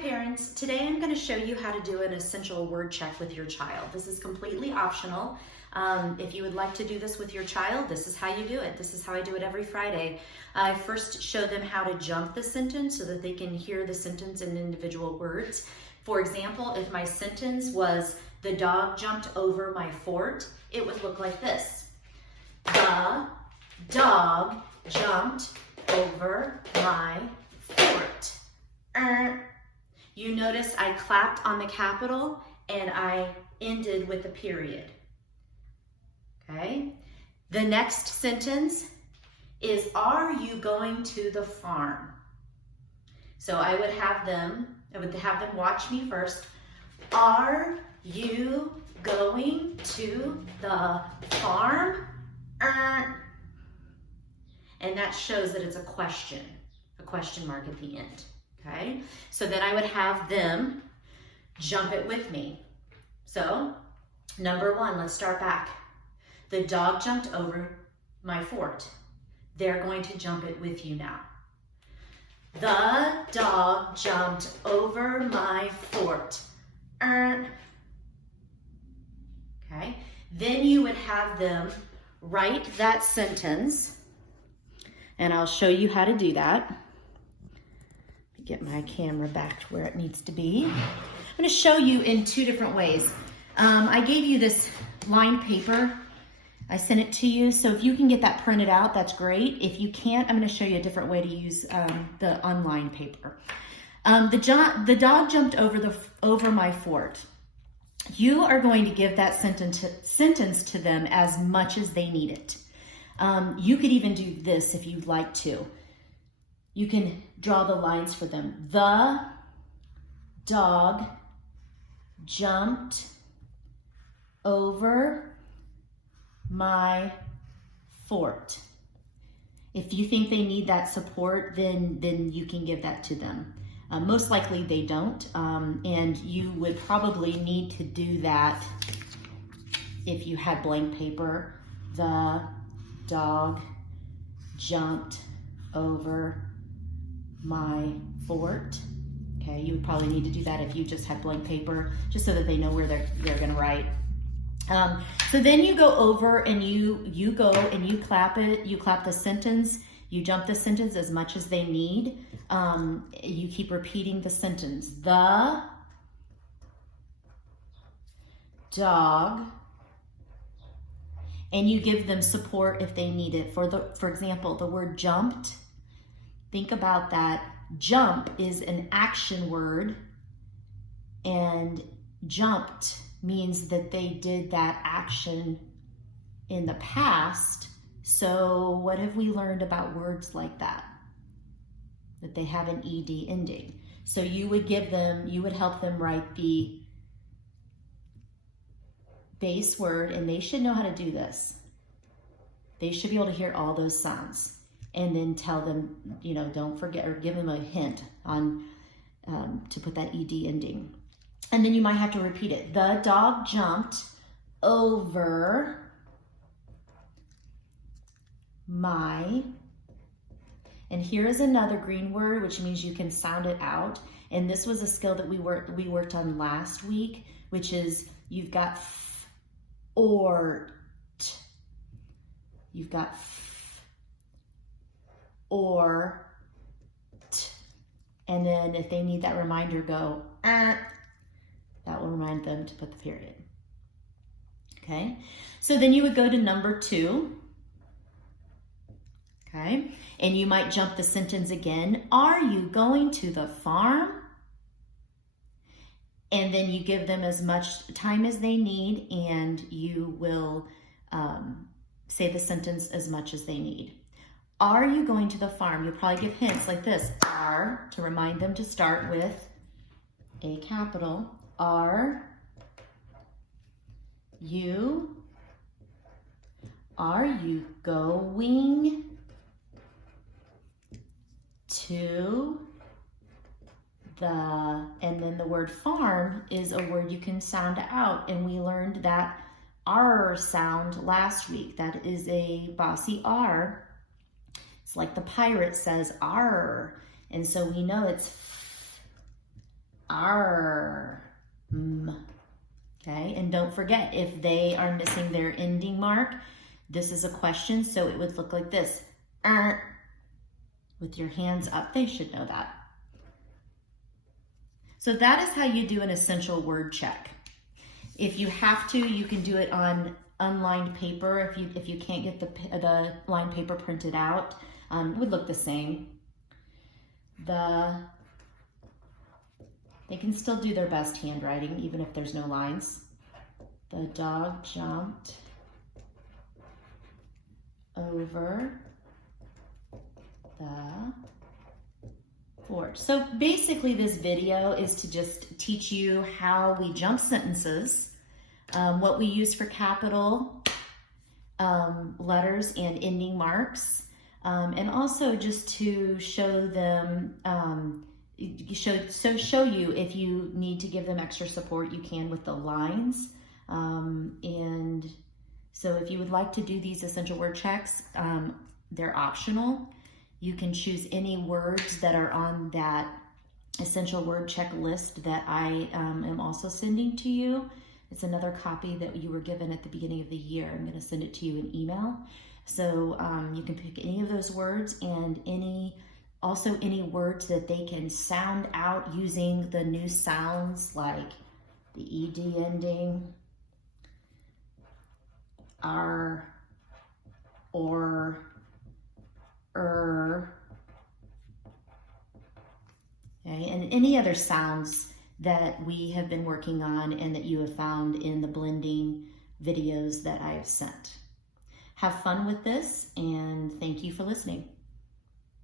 parents, today I'm going to show you how to do an essential word check with your child. This is completely optional. If you would like to do this with your child, this is how you do it. This is how I do it every Friday. I first show them how to jump the sentence so that they can hear the sentence in individual words. For example, if my sentence was, the dog jumped over my fort, it would look like this. The dog jumped over my fort. You notice I clapped on the capital and I ended with a period. Okay. The next sentence is, are you going to the farm? So I would have them watch me first. Are you going to the farm? And that shows that it's a question mark at the end. Okay, so then I would have them jump it with me. So, number one, let's start back. The dog jumped over my fort. They're going to jump it with you now. The dog jumped over my fort. Okay, then you would have them write that sentence, and I'll show you how to do that. Get my camera back to where it needs to be. I'm going to show you in two different ways. I gave you this lined paper. I sent it to you, so if you can get that printed out, that's great. If you can't, I'm going to show you a different way to use the unlined paper. The dog jumped over my fort. You are going to give that sentence to them as much as they need it. You could even do this if you'd like to. You can draw the lines for them. The dog jumped over my fort. If you think they need that support, then you can give that to them. Most likely they don't, and you would probably need to do that if you had blank paper. The dog jumped over my fort. Okay, you would probably need to do that if you just had blank paper, just so that they know where they're going to write. So then you go over and you go and you clap it. You clap the sentence. You jump the sentence as much as they need. You keep repeating the sentence. The dog, and you give them support if they need it. For example, the word jumped. Think about that. Jump is an action word, and jumped means that they did that action in the past. So what have we learned about words like that? That they have an ED ending. So you would help them write the base word, and they should know how to do this. They should be able to hear all those sounds. And then tell them, don't forget, or give them a hint on to put that ED ending. And then you might have to repeat it. The dog jumped over my, and here is another green word, which means you can sound it out. And this was a skill that we worked on last week, which is you've got f or t. You've got f or t. And then if they need that reminder, go that will remind them to put the period. Okay, so then you would go to number 2. Okay, and you might jump the sentence again. Are you going to the farm? And then you give them as much time as they need, and you will say the sentence as much as they need. Are you going to the farm? You'll probably give hints like this. Are, to remind them to start with a capital. Are you going to the, and then the word farm is a word you can sound out, and we learned that R sound last week. That is a bossy R. It's like the pirate says R, and so we know it's R, M. Okay, and don't forget, if they are missing their ending mark, this is a question, so it would look like this. With your hands up, they should know that. So that is how you do an essential word check. If you have to, you can do it on unlined paper. If you can't get the lined paper printed out, it would look the same. They can still do their best handwriting, even if there's no lines. The dog jumped over the porch. So basically this video is to just teach you how we jump sentences, what we use for capital letters and ending marks, and also just to show them, show you if you need to give them extra support, you can with the lines. And so if you would like to do these essential word checks, they're optional. You can choose any words that are on that essential word check list that I am also sending to you. It's another copy that you were given at the beginning of the year. I'm going to send it to you in email. So you can pick any of those words and also any words that they can sound out using the new sounds like the ED ending, R, or, okay, and any other sounds that we have been working on and that you have found in the blending videos that I have sent. Have fun with this, and thank you for listening.